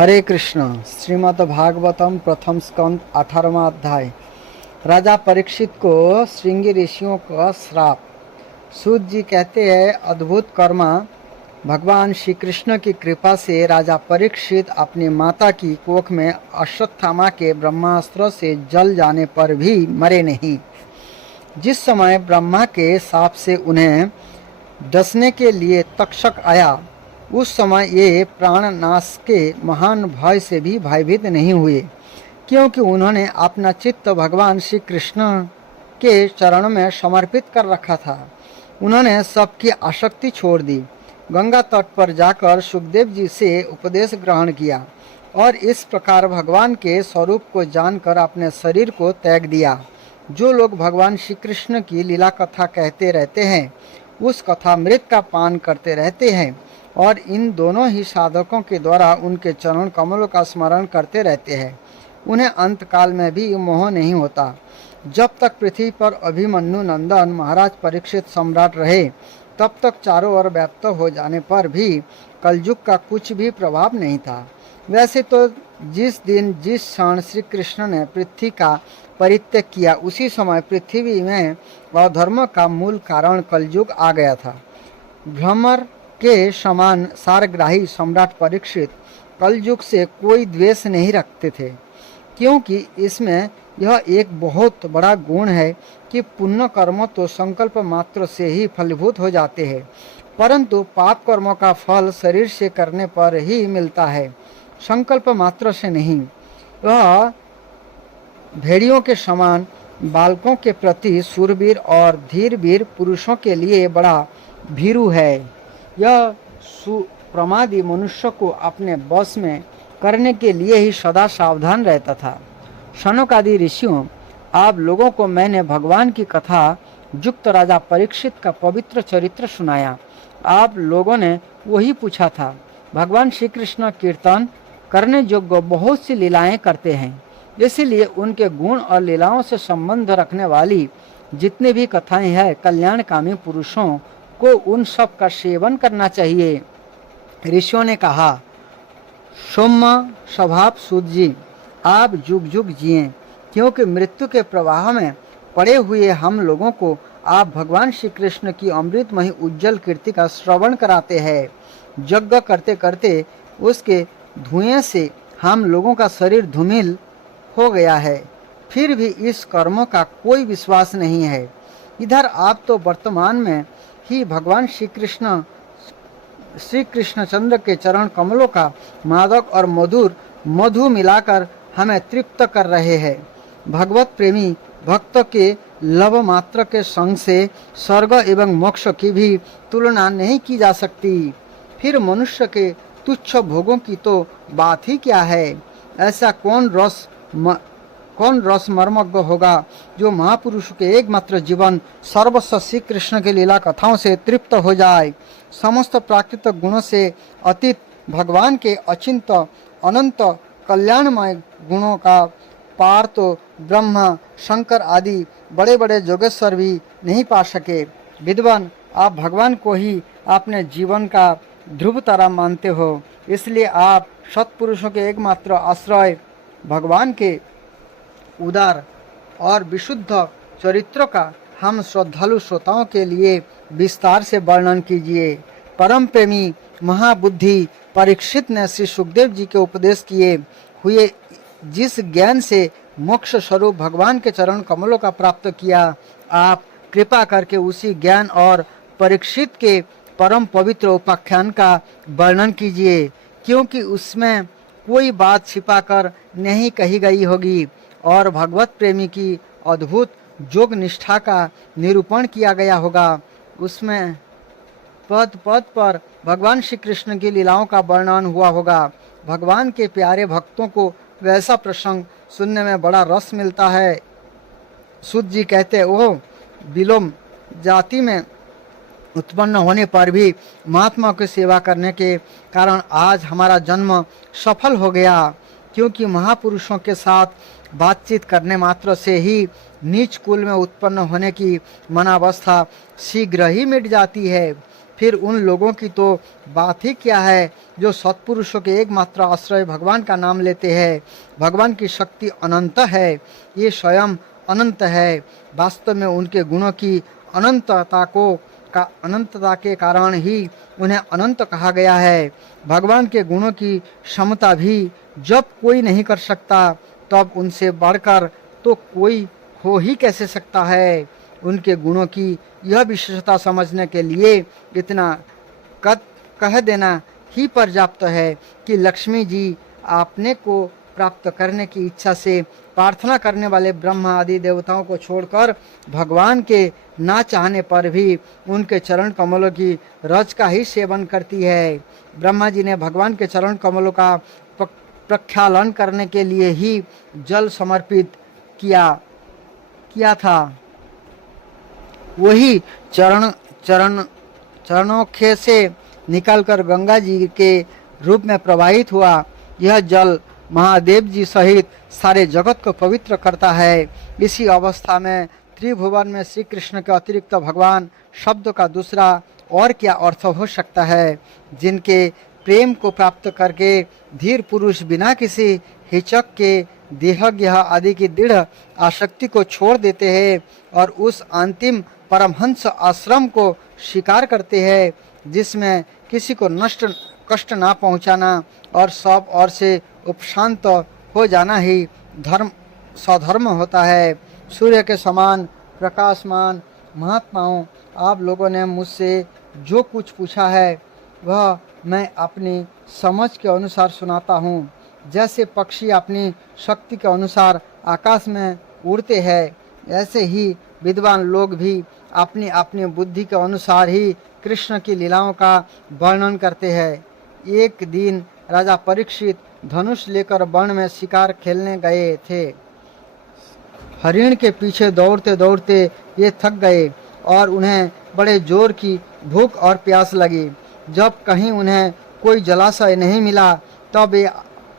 हरे कृष्ण। श्रीमद् भागवतम प्रथम स्कंद 18वां अध्याय। राजा परीक्षित को श्रृंगी ऋषियों का श्राप। सूत जी कहते हैं, अद्भुत कर्मा, भगवान श्री कृष्ण की कृपा से राजा परीक्षित अपनी माता की कोख में अश्वत्थामा के ब्रह्मास्त्र से जल जाने पर भी मरे नहीं। जिस समय ब्रह्मा के शाप से उन्हें डसने के लिए तक्षक आया, उस समय ये प्राणनाश के महान भय से भी भयभीत नहीं हुए, क्योंकि उन्होंने अपना चित्त भगवान श्री कृष्ण के चरणों में समर्पित कर रखा था। उन्होंने सबकी आसक्ति छोड़ दी, गंगा तट पर जाकर सुखदेव जी से उपदेश ग्रहण किया और इस प्रकार भगवान के स्वरूप को जानकर अपने शरीर को त्याग दिया। जो लोग भगवान श्री कृष्ण की लीला कथा कहते रहते हैं, उस कथामृत का पान करते रहते हैं और इन दोनों ही साधकों के द्वारा उनके चरण कमलों का स्मरण करते रहते हैं, उन्हें अंतकाल में भी मोह नहीं होता। जब तक पृथ्वी पर अभिमन्यु नंदन महाराज परीक्षित सम्राट रहे, तब तक चारों ओर व्याप्त हो जाने पर भी कलयुग का कुछ भी प्रभाव नहीं था। वैसे तो जिस दिन जिस क्षण श्री कृष्ण ने पृथ्वी का परित्याग किया, उसी समय पृथ्वी में अधर्म का मूल कारण कलयुग आ गया था। भ्रमर के समान सारग्राही सम्राट परीक्षित कलयुग से कोई द्वेष नहीं रखते थे, क्योंकि इसमें यह एक बहुत बड़ा गुण है कि पुण्य कर्म तो संकल्प मात्र से ही फलीभूत हो जाते हैं, परंतु पाप कर्मों का फल शरीर से करने पर ही मिलता है, संकल्प मात्र से नहीं। वह भेड़ियों के समान बालकों के प्रति शूरवीर और धीरवीर पुरुषों के लिए बड़ा भीरू है। यह प्रमादी मनुष्य को अपने बस में करने के लिए ही सदा सावधान रहता था। शनक आदि ऋषियों, आप लोगों को मैंने भगवान की कथा युक्त राजा परीक्षित का पवित्र चरित्र सुनाया। आप लोगों ने वही पूछा था। भगवान श्री कृष्ण कीर्तन करने योग्य बहुत सी लीलाएं करते हैं, इसीलिए उनके गुण और लीलाओं से संबंध रखने वाली जितनी भी कथाएं हैं, कल्याणकामी पुरुषों को उन सब का सेवन करना चाहिए। ऋषियों ने कहा, सौम्य स्वभाव सूत जी, आप जुग जुग जिए, क्योंकि मृत्यु के प्रवाह में पड़े हुए हम लोगों को आप भगवान श्री कृष्ण की अमृतमयी उज्जवल कीर्ति का श्रवण कराते हैं। यज्ञ करते करते उसके धुएं से हम लोगों का शरीर धूमिल हो गया है, फिर भी इस कर्म का कोई विश्वास नहीं है। इधर आप तो वर्तमान में ही भगवान श्री कृष्णचंद्र के चरण कमलों का मादक और मधुर मधु मिलाकर हमें तृप्त कर रहे हैं। भगवत प्रेमी भक्त के लव मात्र के संग से स्वर्ग एवं मोक्ष की भी तुलना नहीं की जा सकती। फिर मनुष्य के तुच्छ भोगों की तो बात ही क्या है। ऐसा कौन रस मर्मज्ञ होगा जो महापुरुष के एकमात्र जीवन सर्वस्व श्री कृष्ण की लीला कथाओं से तृप्त हो जाए। समस्त प्राकृतिक गुणों से अतीत भगवान के अचिंत अनंत कल्याणमय गुणों का पार तो ब्रह्मा शंकर आदि बड़े बड़े जोगेश्वर भी नहीं पा सके। विद्वान, आप भगवान को ही अपने जीवन का ध्रुव तारा मानते हो, इसलिए आप सत्पुरुषों के एकमात्र आश्रय भगवान के उदार और विशुद्ध चरित्र का हम श्रद्धालु श्रोताओं के लिए विस्तार से वर्णन कीजिए। परम प्रेमी महाबुद्धि परीक्षित ने श्री सुखदेव जी के उपदेश किए हुए जिस ज्ञान से मोक्ष स्वरूप भगवान के चरण कमलों का प्राप्त किया, आप कृपा करके उसी ज्ञान और परीक्षित के परम पवित्र उपाख्यान का वर्णन कीजिए, क्योंकि उसमें कोई बात छिपाकर नहीं कही गई होगी और भगवत प्रेमी की अद्भुत योग निष्ठा का निरूपण किया गया होगा। उसमें पद पद पर भगवान श्री कृष्ण की लीलाओं का वर्णन हुआ होगा। भगवान के प्यारे भक्तों को वैसा प्रसंग सुनने में बड़ा रस मिलता है। सूत जी कहते, ओह, विलोम जाति में उत्पन्न होने पर भी महात्मा की सेवा करने के कारण आज हमारा जन्म सफल हो गया, क्योंकि महापुरुषों के साथ बातचीत करने मात्र से ही नीच कुल में उत्पन्न होने की मनावस्था शीघ्र ही मिट जाती है। फिर उन लोगों की तो बात ही क्या है जो सत्पुरुषों के एकमात्र आश्रय भगवान का नाम लेते हैं। भगवान की शक्ति अनंत है, ये स्वयं अनंत है। वास्तव में उनके गुणों की अनंतता के कारण ही उन्हें अनंत कहा गया है। भगवान के गुणों की क्षमता भी जब कोई नहीं कर सकता, तब उनसे बढ़कर तो कोई हो ही कैसे सकता है। उनके गुणों की यह विशेषता समझने के लिए इतना कह देना ही पर्याप्त है कि लक्ष्मी जी आपने को प्राप्त करने की इच्छा से प्रार्थना करने वाले ब्रह्मा आदि देवताओं को छोड़कर भगवान के ना चाहने पर भी उनके चरण कमलों की रज का ही सेवन करती है। ब्रह्मा जी ने भगवान के चरण कमलों का प्रक्षालन करने के लिए ही जल समर्पित किया था। वही चरणोखे से निकलकर गंगा जी के रूप में प्रवाहित हुआ। यह जल महादेव जी सहित सारे जगत को पवित्र करता है। इसी अवस्था में त्रिभुवन में श्री कृष्ण के अतिरिक्त भगवान शब्द का दूसरा और क्या अर्थ हो सकता है। जिनके प्रेम को प्राप्त करके धीर पुरुष बिना किसी हिचक के देहज्ञ आदि की दृढ़ आसक्ति को छोड़ देते हैं और उस अंतिम परमहंस आश्रम को स्वीकार करते हैं जिसमें किसी को कष्ट ना पहुंचाना और सब ओर से उपशांत हो जाना ही स्वधर्म होता है। सूर्य के समान प्रकाशमान महात्माओं, आप लोगों ने मुझसे जो कुछ पूछा है वह मैं अपनी समझ के अनुसार सुनाता हूँ। जैसे पक्षी अपनी शक्ति के अनुसार आकाश में उड़ते हैं, ऐसे ही विद्वान लोग भी अपनी अपनी बुद्धि के अनुसार ही कृष्ण की लीलाओं का वर्णन करते हैं। एक दिन राजा परीक्षित धनुष लेकर वन में शिकार खेलने गए थे। हरिण के पीछे दौड़ते दौड़ते ये थक गए और उन्हें बड़े जोर की भूख और प्यास लगी। जब कहीं उन्हें कोई जलाशय नहीं मिला तब वे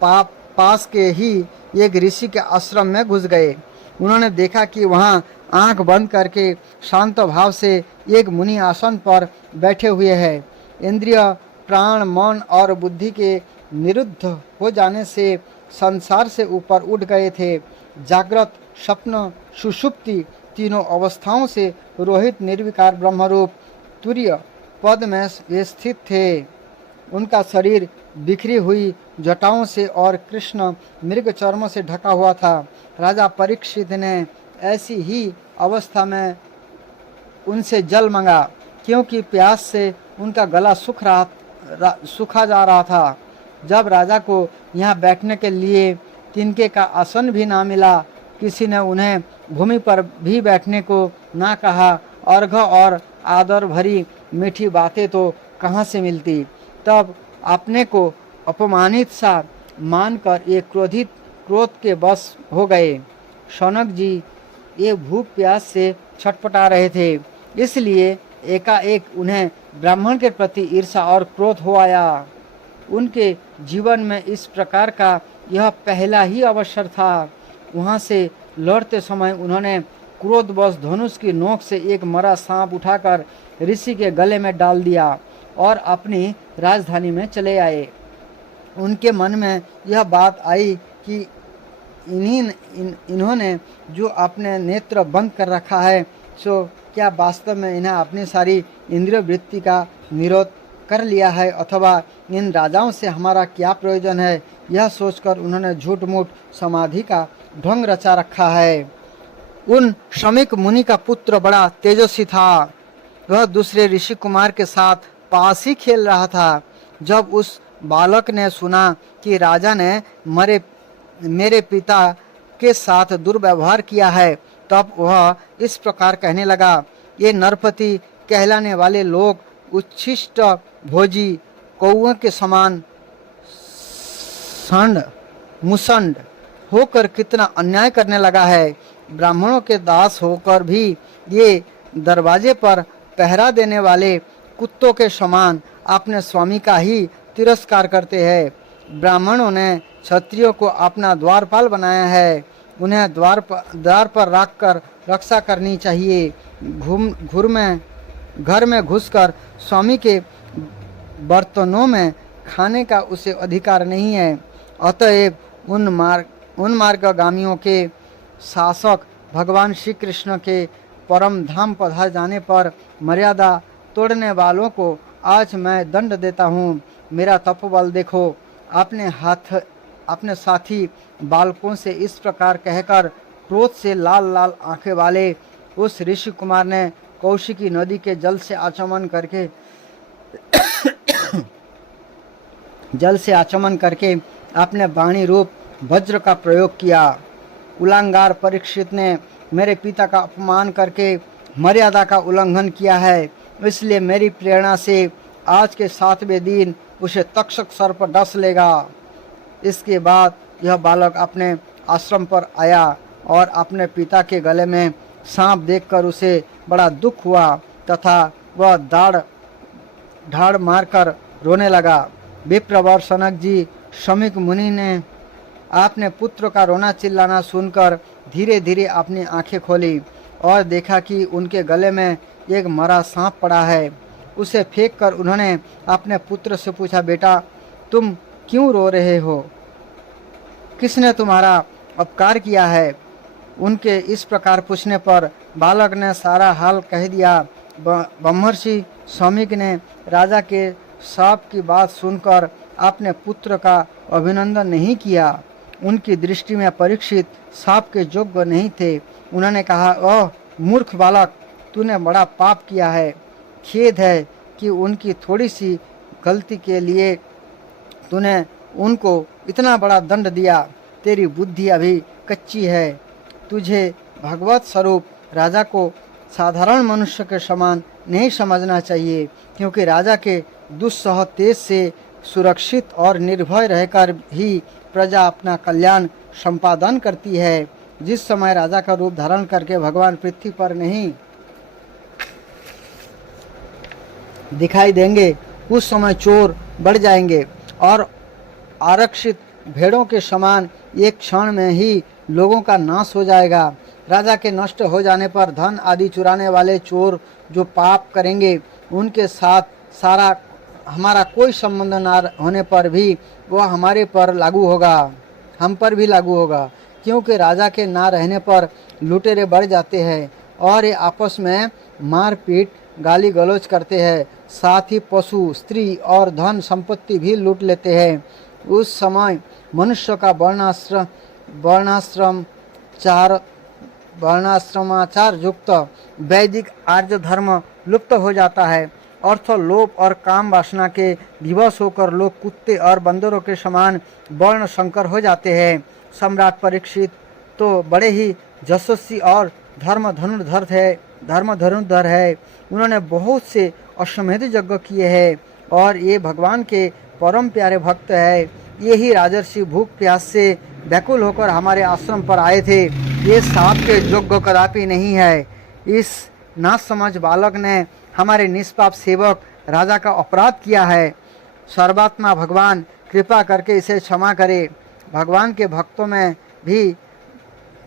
पास के ही एक ऋषि के आश्रम में घुस गए। उन्होंने देखा कि वहाँ आंख बंद करके शांत भाव से एक मुनि आसन पर बैठे हुए हैं। इंद्रिय प्राण मन और बुद्धि के निरुद्ध हो जाने से संसार से ऊपर उठ गए थे। जागृत स्वप्न सुषुप्ति तीनों अवस्थाओं से रोहित निर्विकार ब्रह्मरूप तुर्य पद में वे स्थित थे। उनका शरीर बिखरी हुई जटाओं से और कृष्ण मृग चर्म से ढका हुआ था। राजा परीक्षित ने ऐसी ही अवस्था में उनसे जल मांगा, क्योंकि प्यास से उनका गला सूखा जा रहा था। जब राजा को यहाँ बैठने के लिए तिनके का आसन भी ना मिला, किसी ने उन्हें भूमि पर भी बैठने को ना कहा, अर्घ और आदर भरी मीठी बातें तो कहाँ से मिलती। तब अपने को अपमानित सा मानकर ये क्रोध के वश हो गए। शौनक जी ये भूख प्यास से छटपटा रहे थे, इसलिए एकाएक उन्हें ब्राह्मण के प्रति ईर्ष्या और क्रोध हो आया। उनके जीवन में इस प्रकार का यह पहला ही अवसर था। वहाँ से लौटते समय उन्होंने क्रोधवश धनुष की नोक से एक मरा सांप उठाकर ऋषि के गले में डाल दिया और अपनी राजधानी में चले आए। उनके मन में यह बात आई कि इन्होंने जो अपने नेत्र बंद कर रखा है, सो क्या वास्तव में इन्हें अपनी सारी इंद्रिय वृत्ति का निरोध कर लिया है, अथवा इन राजाओं से हमारा क्या प्रयोजन है। यह सोचकर उन्होंने झूठ मूठ समाधि का ढंग रचा रखा है। उन श्रमिक मुनि का पुत्र बड़ा तेजस्वी था। वह दूसरे ऋषि कुमार के साथ पास ही खेल रहा था। जब उस बालक ने सुना कि राजा ने मेरे पिता के साथ दुर्व्यवहार किया है, तब वह इस प्रकार कहने लगा, ये नरपति कहलाने वाले लोग उच्छिष्ट भोजी कौओं के समान मुसंड होकर कितना अन्याय करने लगा है। ब्राह्मणों के दास होकर भी ये दरवाजे पर पहरा देने वाले कुत्तों के समान अपने स्वामी का ही तिरस्कार करते हैं। ब्राह्मणों ने क्षत्रियों को अपना द्वारपाल बनाया है, उन्हें द्वार पर रखकर रक्षा करनी चाहिए। घर में घुसकर स्वामी के बर्तनों में खाने का उसे अधिकार नहीं है। अतएव उन मार्गगामियों के शासक भगवान श्री कृष्ण के परम धाम पधार जाने पर मर्यादा तोड़ने वालों को आज मैं दंड देता हूँ। मेरा तपोबल देखो। अपने साथी बालकों से इस प्रकार कहकर क्रोध से लाल लाल आंखें वाले उस ऋषि कुमार ने कौशिकी नदी के जल से आचमन करके अपने वाणी रूप वज्र का प्रयोग किया। उल्लंघार परीक्षित ने मेरे पिता का अपमान करके मर्यादा का उल्लंघन किया है, इसलिए मेरी प्रेरणा से आज के 7वें दिन उसे तक्षक सर्प डस लेगा। इसके बाद यह बालक अपने आश्रम पर आया और अपने पिता के गले में सांप देखकर उसे बड़ा दुख हुआ तथा वह ढाड़ मारकर रोने लगा। विप्रवर सनक जी शमीक मुनि ने अपने पुत्र का रोना चिल्लाना सुनकर धीरे धीरे अपनी आंखें खोली और देखा कि उनके गले में एक मरा सांप पड़ा है। उसे फेंक कर उन्होंने अपने पुत्र से पूछा, बेटा तुम क्यों रो रहे हो? किसने तुम्हारा अपकार किया है? उनके इस प्रकार पूछने पर बालक ने सारा हाल कह दिया। ब्रह्मर्षि शमीक ने राजा के शाप की बात सुनकर अपने पुत्र का अभिनंदन नहीं किया। उनकी दृष्टि में परीक्षित शाप के योग्य नहीं थे। उन्होंने कहा, ओह मूर्ख बालक, तूने बड़ा पाप किया है। खेद है कि उनकी थोड़ी सी गलती के लिए तूने उनको इतना बड़ा दंड दिया। तेरी बुद्धि अभी कच्ची है। तुझे भगवत स्वरूप राजा को साधारण मनुष्य के समान नहीं समझना चाहिए, क्योंकि राजा के दुस्सह तेज से सुरक्षित और निर्भय रहकर ही प्रजा अपना कल्याण संपादन करती है। जिस समय राजा का रूप धारण करके भगवान पृथ्वी पर नहीं दिखाई देंगे, उस समय चोर बढ़ जाएंगे और आरक्षित भेड़ों के समान एक क्षण में ही लोगों का नाश हो जाएगा। राजा के नष्ट हो जाने पर धन आदि चुराने वाले चोर जो पाप करेंगे, उनके साथ हमारा कोई संबंध न होने पर भी वह हमारे पर लागू होगा, हम पर भी लागू होगा, क्योंकि राजा के ना रहने पर लुटेरे बढ़ जाते हैं और ये आपस में मारपीट गाली गलौज करते हैं। साथ ही पशु, स्त्री और धन संपत्ति भी लूट लेते हैं। उस समय मनुष्य का वर्णाश्रमाचार युक्त वैदिक आर्य धर्म लुप्त हो जाता है। अर्थ, लोभ और काम वासना के विवश होकर लोग कुत्ते और बंदरों के समान वर्ण संकर हो जाते हैं। सम्राट परीक्षित तो बड़े ही यशस्वी और धर्मधनुर्धर है। उन्होंने बहुत से अश्वमेध यज्ञ किए हैं और ये भगवान के परम प्यारे भक्त है। ये ही राजर्षि भूख प्यास से व्याकुल होकर हमारे आश्रम पर आए थे। ये साप के योग्य कदापि नहीं है। इस नासमझ बालक ने हमारे निष्पाप सेवक राजा का अपराध किया है। सर्वात्मा भगवान कृपा करके इसे क्षमा करे। भगवान के भक्तों में भी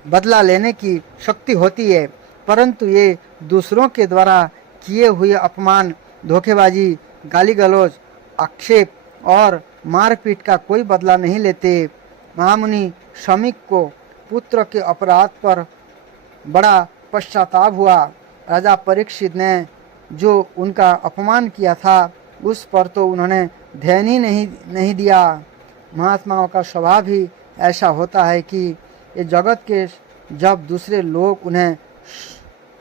बदला लेने की शक्ति होती है, परंतु ये दूसरों के द्वारा किए हुए अपमान, धोखेबाजी, गाली गलौज, आक्षेप और मारपीट का कोई बदला नहीं लेते। महामुनि शमीक को पुत्र के अपराध पर बड़ा पश्चाताप हुआ। राजा परीक्षित ने जो उनका अपमान किया था, उस पर तो उन्होंने ध्यान ही नहीं दिया। महात्माओं का स्वभाव ही ऐसा होता है कि ये जगत के जब दूसरे लोग उन्हें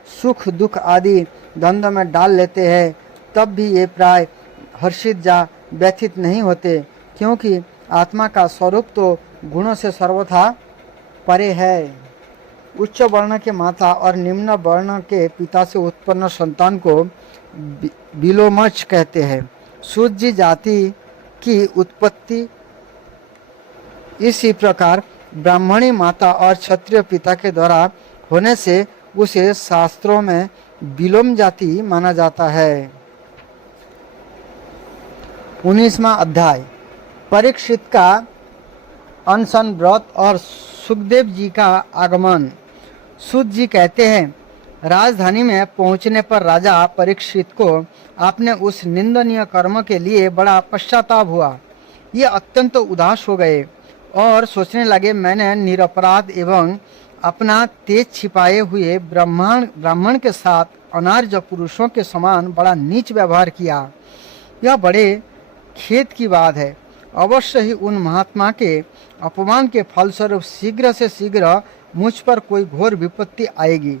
सुख दुख आदि द्वंद्व में डाल लेते हैं, तब भी ये प्राय हर्षित या व्यथित नहीं होते, क्योंकि आत्मा का स्वरूप तो गुणों से सर्वथा परे है। उच्च वर्ण के माता और निम्न वर्ण के पिता से उत्पन्न संतान को विलोमच कहते हैं। सूर्य जाति की उत्पत्ति इसी प्रकार ब्राह्मणी माता और क्षत्रिय पिता के द्वारा होने से उसे शास्त्रों में विलोम जाति माना जाता है। 19वां अध्याय। परीक्षित का अनशन व्रत और सुखदेव जी का आगमन। सूत जी कहते हैं, राजधानी में पहुंचने पर राजा परीक्षित को अपने उस निंदनीय कर्म के लिए बड़ा पश्चाताप हुआ। ये अत्यंत उदास हो गए और सोचने लगे, मैंने निरपराध एवं अपना तेज छिपाए हुए ब्राह्मण के साथ अनार्य पुरुषों के समान बड़ा नीच व्यवहार किया। यह बड़े खेद की बात है। अवश्य ही उन महात्मा के अपमान के फलस्वरूप शीघ्र से शीघ्र मुझ पर कोई घोर विपत्ति आएगी।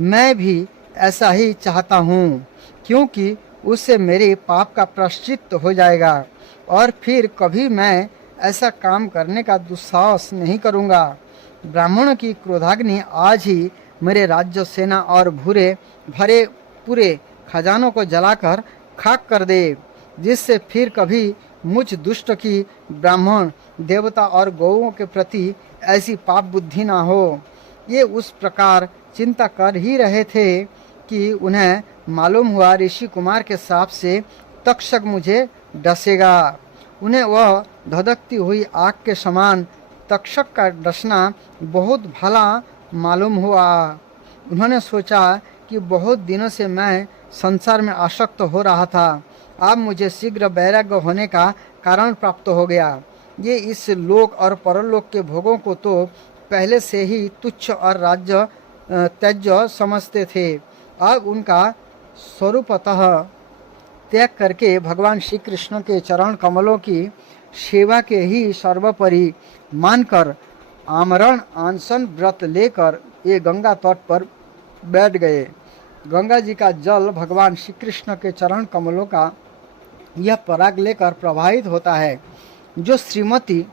मैं भी ऐसा ही चाहता हूँ, क्योंकि उससे मेरे पाप का प्रायश्चित हो जाएगा और फिर कभी मैं ऐसा काम करने का दुस्साहस नहीं करूँगा। ब्राह्मणों की क्रोधाग्नि आज ही मेरे राज्य, सेना और भरे पूरे खजानों को जलाकर खाक कर दे, जिससे फिर कभी मुझ दुष्ट की ब्राह्मण, देवता और गौओं के प्रति ऐसी पाप बुद्धि ना हो। ये उस प्रकार चिंता कर ही रहे थे कि उन्हें मालूम हुआ ऋषि कुमार के साप से तक्षक मुझे डसेगा। उन्हें वह धधकती हुई आग के समान तक्षक का डसना बहुत भला मालूम हुआ। उन्होंने सोचा कि बहुत दिनों से मैं संसार में आसक्त हो रहा था, अब मुझे शीघ्र वैराग्य होने का कारण प्राप्त हो गया। ये इस लोक और परलोक के भोगों को तो पहले से ही तुच्छ और राज्य त्याज्य समझते थे। अब उनका स्वरूपतः त्याग करके भगवान श्री कृष्ण के चरण कमलों की सेवा के ही सर्वोपरि मानकर आमरण अनशन व्रत लेकर ये गंगा तट पर बैठ गए। गंगा जी का जल भगवान श्री कृष्ण के चरण कमलों का यह पराग लेकर प्रवाहित होता है, जो श्रीमती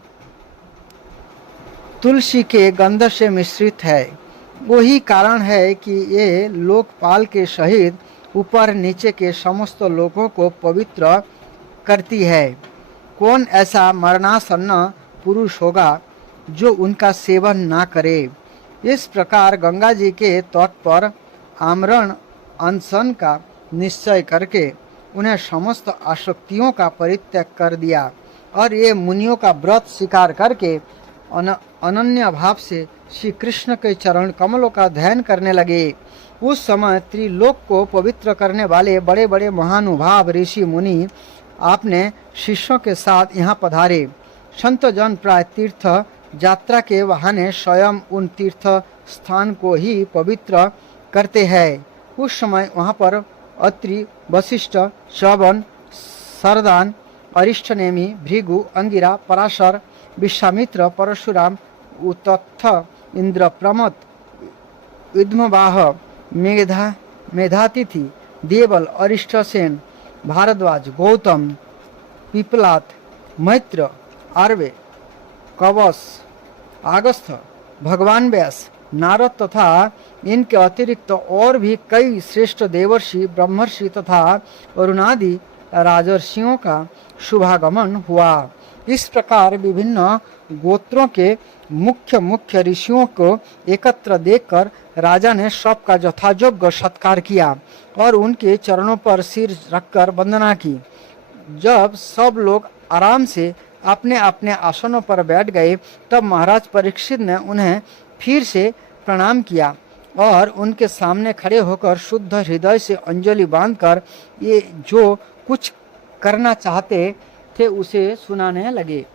तुलसी के गंध से मिश्रित है। वही कारण है कि ये लोकपाल के सहित ऊपर नीचे के समस्त लोगों को पवित्र करती है। कौन ऐसा मरणासन्न पुरुष होगा जो उनका सेवन ना करे। इस प्रकार गंगा जी के तट पर आमरण अनशन का निश्चय करके उन्हें समस्त आसक्तियों का परित्याग कर दिया और ये मुनियों का व्रत स्वीकार करके अनन्य भाव से श्री कृष्ण के चरण कमलों का ध्यान करने लगे। उस समय त्रिलोक को पवित्र करने वाले बड़े बड़े महानुभाव ऋषि मुनि आपने शिष्यों के साथ यहाँ पधारे। संत जन प्राय तीर्थ यात्रा के बहाने स्वयं उन तीर्थ स्थान को ही पवित्र करते हैं। उस समय वहाँ पर अत्रि, वशिष्ठ, श्रवण, सरदान, अरिष्टनेमि, भृगु, अंगिरा, पराशर, विश्वामित्र, परशुराम, उतत्थ, इंद्रप्रमथ, युध्मवाह, मेधातिथि, देवल, अरिष्टसेन, भारद्वाज, गौतम, पिपलात, मैत्र, आर्वे, कवस, आगस्थ, भगवान व्यास, नारद तथा इनके अतिरिक्त और भी कई श्रेष्ठ देवर्षि, ब्रह्मर्षि तथा अरुणादि राजर्षियों का शुभागमन हुआ। इस प्रकार विभिन्न गोत्रों के मुख्य मुख्य ऋषियों को एकत्र देखकर राजा ने सबका यथायोग्य सत्कार किया और उनके चरणों पर सिर रखकर वंदना की। जब सब लोग आराम से अपने अपने आसनों पर बैठ गए, तब महाराज परीक्षित ने उन्हें फिर से प्रणाम किया और उनके सामने खड़े होकर शुद्ध हृदय से अंजलि बांधकर ये जो कुछ करना चाहते थे उसे सुनाने लगे।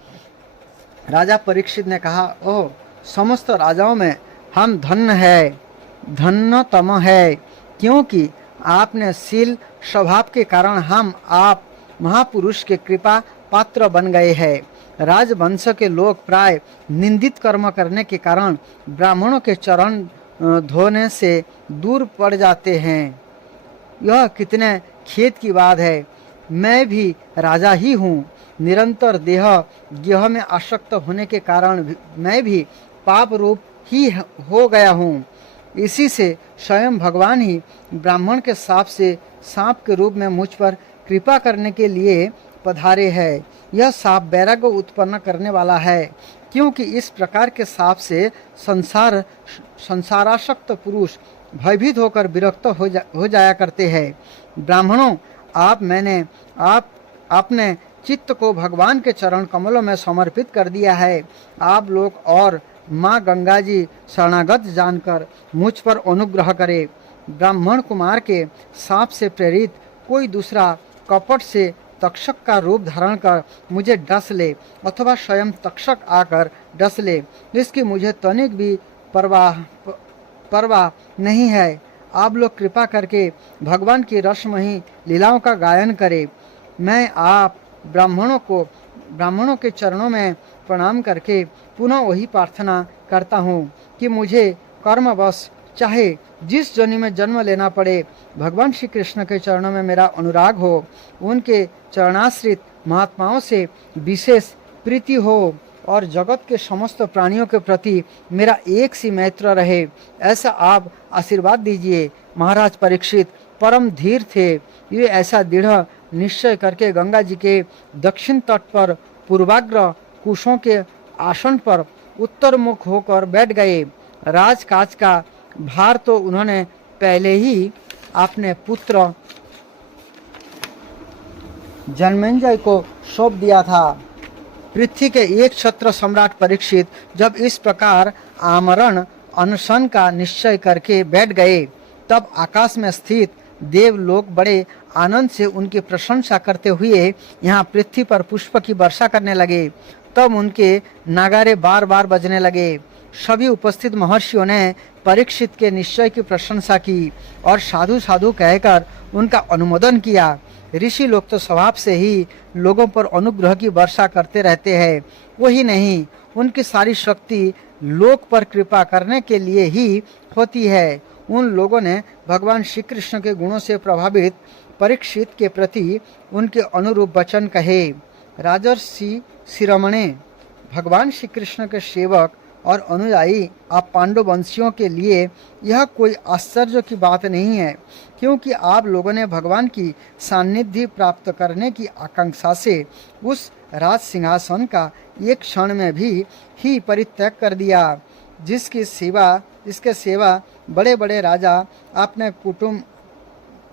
राजा परीक्षित ने कहा, ओह, समस्त राजाओं में हम धन्यतम है, क्योंकि आपने शील स्वभाव के कारण हम आप महापुरुष के कृपा पात्र बन गए हैं। राजवंश के लोग प्राय निंदित कर्म करने के कारण ब्राह्मणों के चरण धोने से दूर पड़ जाते हैं। यह कितने खेद की बात है। मैं भी राजा ही हूँ। निरंतर देह गेह में आसक्त होने के कारण मैं भी पाप रूप ही हो गया हूँ। इसी से स्वयं भगवान ही ब्राह्मण के सांप से सांप के रूप में मुझ पर कृपा करने के लिए पधारे हैं। यह सांप वैराग्य उत्पन्न करने वाला है, क्योंकि इस प्रकार के सांप से संसारासक्त पुरुष भयभीत होकर विरक्त हो जाया करते हैं। ब्राह्मणों, आपने चित्त को भगवान के चरण कमलों में समर्पित कर दिया है। आप लोग और माँ गंगा जी शरणागत जानकर मुझ पर अनुग्रह करें। ब्राह्मण कुमार के सांप से प्रेरित कोई दूसरा कपट से तक्षक का रूप धारण कर मुझे डस ले अथवा स्वयं तक्षक आकर डस ले, इसकी मुझे तनिक भी परवाह नहीं है। आप लोग कृपा करके भगवान की रसमयी लीलाओं का गायन करें। मैं आप ब्राह्मणों के चरणों में प्रणाम करके पुनः वही प्रार्थना करता हूँ कि मुझे कर्मवश चाहे जिस योनि में जन्म लेना पड़े, भगवान श्री कृष्ण के चरणों में मेरा अनुराग हो, उनके चरणाश्रित महात्माओं से विशेष प्रीति हो और जगत के समस्त प्राणियों के प्रति मेरा एक सी मैत्र रहे, ऐसा आप आशीर्वाद दीजिए। महाराज परीक्षित परम धीर थे। ये ऐसा दृढ़ निश्चय करके गंगा जी के दक्षिण तट पर पूर्वाग्र कुशों के आसन पर उत्तर मुख होकर बैठ गए। राजकाज का भार तो उन्होंने पहले ही अपने पुत्र जन्मेंजय को सौंप दिया था। पृथ्वी के एक छत्र सम्राट परीक्षित जब इस प्रकार आमरण अनशन का निश्चय करके बैठ गए, तब आकाश में स्थित देव लोग बड़े आनंद से उनकी प्रशंसा करते हुए यहाँ पृथ्वी पर पुष्प की वर्षा करने लगे। तब उनके नगारे बार बार बजने लगे। सभी उपस्थित महर्षियों ने परीक्षित के निश्चय की प्रशंसा की और साधु साधु कहकर उनका अनुमोदन किया। ऋषि लोग तो स्वभाव से ही लोगों पर अनुग्रह की वर्षा करते रहते हैं। वही नहीं, उनकी सारी शक्ति लोक पर कृपा करने के लिए ही होती है। उन लोगों ने भगवान श्री कृष्ण के गुणों से प्रभावित परीक्षित के प्रति उनके अनुरूप वचन कहे। राजर्षि शिरोमणे, भगवान श्री कृष्ण के सेवक और अनुयायी आप पांडव वंशियों के लिए यह कोई आश्चर्य की बात नहीं है, क्योंकि आप लोगों ने भगवान की सान्निध्य प्राप्त करने की आकांक्षा से उस राज सिंहासन का एक क्षण में भी ही परित्याग कर दिया, जिसके सेवा बड़े बड़े राजा अपने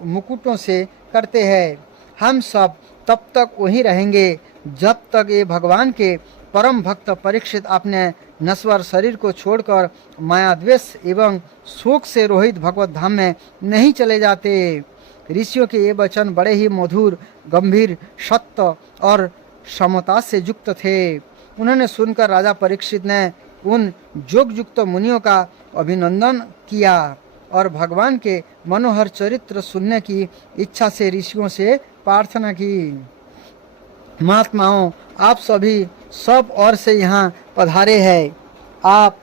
मुकुटों से करते हैं। हम सब तब तक वहीं रहेंगे जब तक ये भगवान के परम भक्त परीक्षित अपने नश्वर शरीर को छोड़कर माया द्वेष एवं शोक से रोहित भगवत धाम में नहीं चले जाते। ऋषियों के ये वचन बड़े ही मधुर, गंभीर, सत्य और समता से युक्त थे। उन्होंने सुनकर राजा परीक्षित ने उन जोगयुक्त मुनियों का अभिनंदन किया और भगवान के मनोहर चरित्र सुनने की इच्छा से ऋषियों से प्रार्थना की। महात्माओं, आप सभी सब ओर से यहाँ पधारे हैं। आप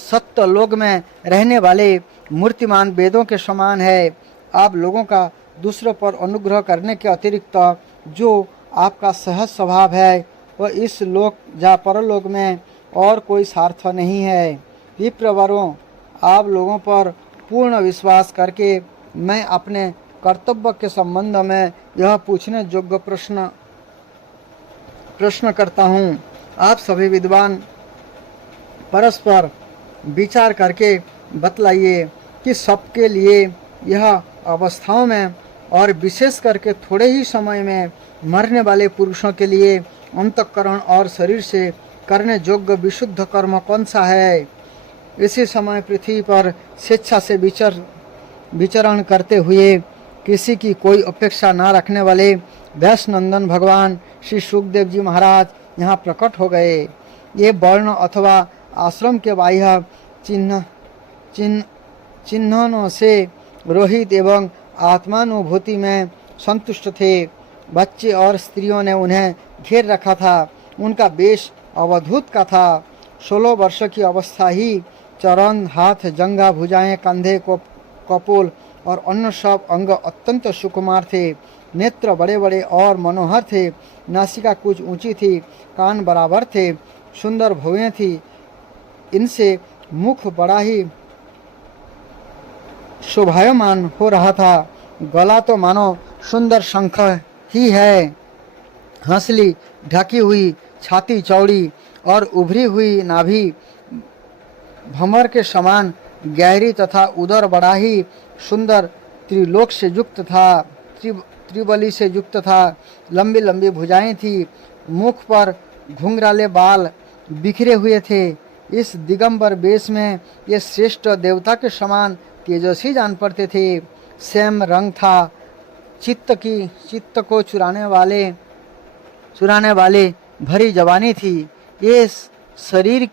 सत्य लोक में रहने वाले मूर्तिमान वेदों के समान है। आप लोगों का दूसरों पर अनुग्रह करने के अतिरिक्त जो आपका सहज स्वभाव है, वह इस लोक या परलोक में और कोई सार्थ नहीं है। विप्रवरों, आप लोगों पर पूर्ण विश्वास करके मैं अपने कर्तव्य के संबंध में यह पूछने योग्य प्रश्न करता हूँ। आप सभी विद्वान परस्पर विचार करके बतलाइए कि सबके लिए यह अवस्थाओं में और विशेष करके थोड़े ही समय में मरने वाले पुरुषों के लिए अंतःकरण और शरीर से करने योग्य विशुद्ध कर्म कौन सा है। इसी समय पृथ्वी पर स्वेच्छा से विचरण करते हुए किसी की कोई अपेक्षा न रखने वाले व्यास नंदन भगवान श्री सुखदेव जी महाराज यहाँ प्रकट हो गए। ये वर्ण अथवा आश्रम के बाह्य चिन्हों से रोहित एवं आत्मानुभूति में संतुष्ट थे। बच्चे और स्त्रियों ने उन्हें घेर रखा था। उनका वेश अवधूत का था। 16 वर्ष की अवस्था ही चरण, हाथ, जंघा, भुजाएं, कंधे को कपोल और अन्य सब अंग अत्यंत सुकुमार थे। नेत्र बड़े बड़े और मनोहर थे। नासिका कुछ ऊंची थी, कान बराबर थे, सुंदर भौहें थी। इनसे मुख बड़ा ही शोभायमान हो रहा था। गला तो मानो सुंदर शंख ही है। हंसली ढकी हुई, छाती चौड़ी और उभरी हुई नाभि भंवर के समान गहरी तथा उदर बड़ा ही सुंदर त्रिलोक से युक्त था, त्रिबली से युक्त था। लंबी लंबी भुजाएं थी। मुख पर घुंघराले बाल बिखरे हुए थे। इस दिगंबर वेश में ये श्रेष्ठ देवता के समान तेजस्वी जान पड़ते थे। सेम रंग था, चित्त को चुराने वाले भरी जवानी थी। ये शरीर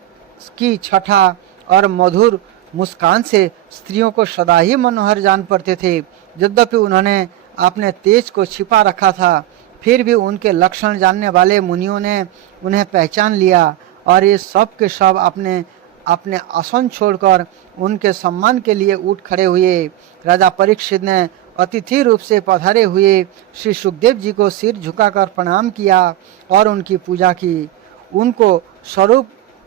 की छठा और मधुर मुस्कान से स्त्रियों को सदा ही मनोहर जान पड़ते थे। यद्यपि उन्होंने अपने तेज को छिपा रखा था, फिर भी उनके लक्षण जानने वाले मुनियों ने उन्हें पहचान लिया और ये सब के सब अपने अपने आसन छोड़कर उनके सम्मान के लिए उठ खड़े हुए। राजा परीक्षित ने अतिथि रूप से पधारे हुए श्री सुखदेव जी को सिर झुकाकर प्रणाम किया और उनकी पूजा की।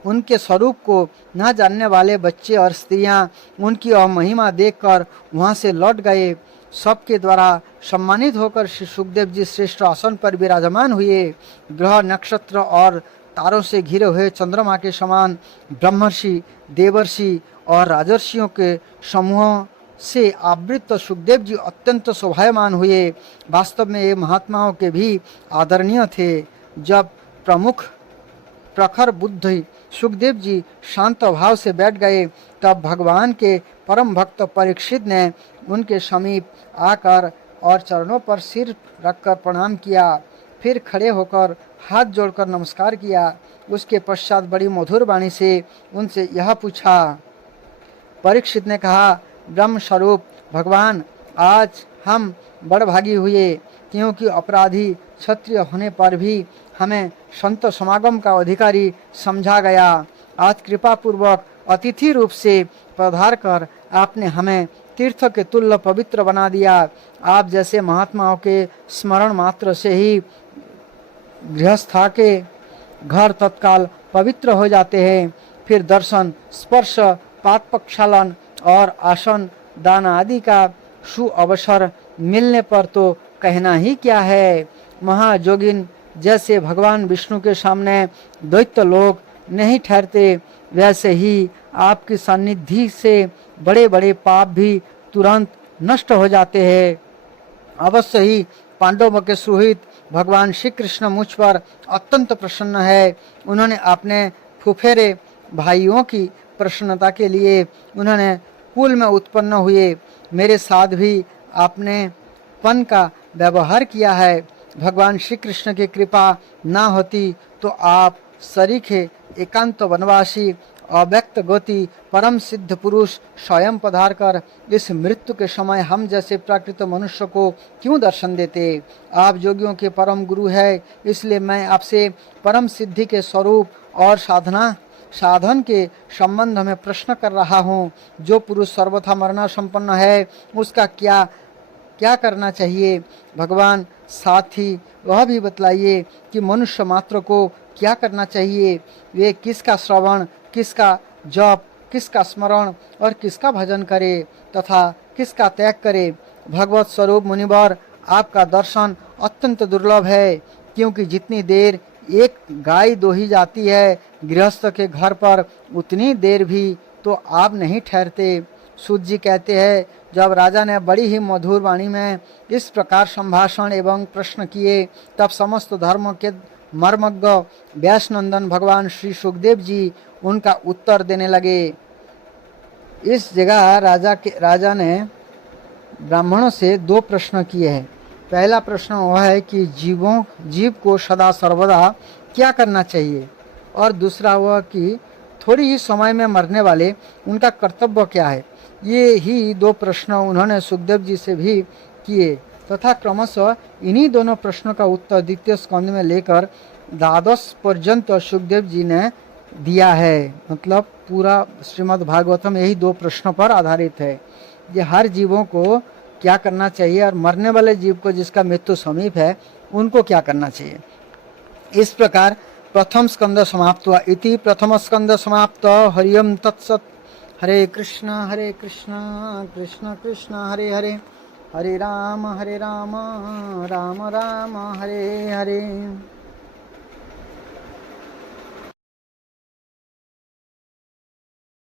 उनके स्वरूप को न जानने वाले बच्चे और स्त्रियां उनकी महिमा देखकर वहां से लौट गए। सबके द्वारा सम्मानित होकर श्री सुखदेव जी श्रेष्ठ आसन पर विराजमान हुए। ग्रह, नक्षत्र और तारों से घिरे हुए चंद्रमा के समान ब्रह्मर्षि, देवर्षि और राजर्षियों के समूह से आवृत सुखदेव जी अत्यंत शोभायमान हुए। वास्तव में ये महात्माओं के भी आदरणीय थे। जब प्रखर बुद्धि सुखदेव जी शांत भाव से बैठ गए, तब भगवान के परम भक्त परीक्षित ने उनके समीप आकर और चरणों पर सिर रखकर प्रणाम किया। फिर खड़े होकर हाथ जोड़कर नमस्कार किया। उसके पश्चात बड़ी मधुर वाणी से उनसे यह पूछा। परीक्षित ने कहा, ब्रह्म स्वरूप भगवान, आज हम बड़भागी हुए, क्योंकि अपराधी क्षत्रिय होने पर भी हमें संत समागम का अधिकारी समझा गया। आज कृपा पूर्वक अतिथि रूप से पधार कर आपने हमें तीर्थ के तुल्य पवित्र बना दिया। आप जैसे महात्माओं के स्मरण मात्र से ही गृहस्था के घर तत्काल पवित्र हो जाते हैं। फिर दर्शन, स्पर्श, पाद प्रक्षालन और आसन दान आदि का सुअवसर मिलने पर तो कहना ही क्या है। महाजोगिन जैसे भगवान विष्णु के सामने दैत्य लोग नहीं ठहरते, वैसे ही आपकी सानिध्य से बड़े बड़े पाप भी तुरंत नष्ट हो जाते हैं। अवश्य ही पांडवों के सुहित भगवान श्री कृष्ण मुझ पर अत्यंत प्रसन्न है। उन्होंने अपने फुफेरे भाइयों की प्रसन्नता के लिए उन्होंने कुल में उत्पन्न हुए मेरे साथ भी अपने पन का व्यवहार किया है। भगवान श्री कृष्ण की कृपा ना होती तो आप सरीखे एकांत वनवासी अव्यक्त गति परम सिद्ध पुरुष स्वयं पधार कर इस मृत्यु के समय हम जैसे प्राकृत मनुष्य को क्यों दर्शन देते। आप योगियों के परम गुरु है, इसलिए मैं आपसे परम सिद्धि के स्वरूप और साधन के संबंध में प्रश्न कर रहा हूँ। जो पुरुष सर्वथा मरना संपन्न है, उसका क्या करना चाहिए। भगवान, साथ ही वह भी बतलाइए कि मनुष्य मात्र को क्या करना चाहिए। वे किसका श्रवण, किसका जप, किसका स्मरण और किसका भजन करे तथा किसका त्याग करे। भगवत स्वरूप मुनिवर, आपका दर्शन अत्यंत दुर्लभ है, क्योंकि जितनी देर एक गाय दोही जाती है गृहस्थ के घर पर, उतनी देर भी तो आप नहीं ठहरते। सूत जी कहते हैं, जब राजा ने बड़ी ही मधुर वाणी में इस प्रकार संभाषण एवं प्रश्न किए, तब समस्त धर्म के मर्मज्ञ व्यासनंदन भगवान श्री सुखदेव जी उनका उत्तर देने लगे। इस जगह राजा ने ब्राह्मणों से दो प्रश्न किए हैं। पहला प्रश्न वह है कि जीव को सदा सर्वदा क्या करना चाहिए, और दूसरा वह कि थोड़ी ही समय में मरने वाले उनका कर्तव्य क्या है। ये ही दो प्रश्न उन्होंने सुखदेव जी से भी किए तथा क्रमशः इन्हीं दोनों प्रश्नों का उत्तर द्वितीय स्कंद में लेकर द्वादश पर्यंत सुखदेव जी ने दिया है। मतलब पूरा श्रीमद् भागवतम यही दो प्रश्नों पर आधारित है। ये हर जीवों को क्या करना चाहिए और मरने वाले जीव को जिसका मृत्यु समीप है उनको क्या करना चाहिए। इस प्रकार प्रथम स्कंद समाप्त हुआ। इति प्रथम स्कंद समाप्त। हरिओम तत्सत्। हरे कृष्ण कृष्ण कृष्ण हरे हरे, हरे राम राम राम हरे हरे।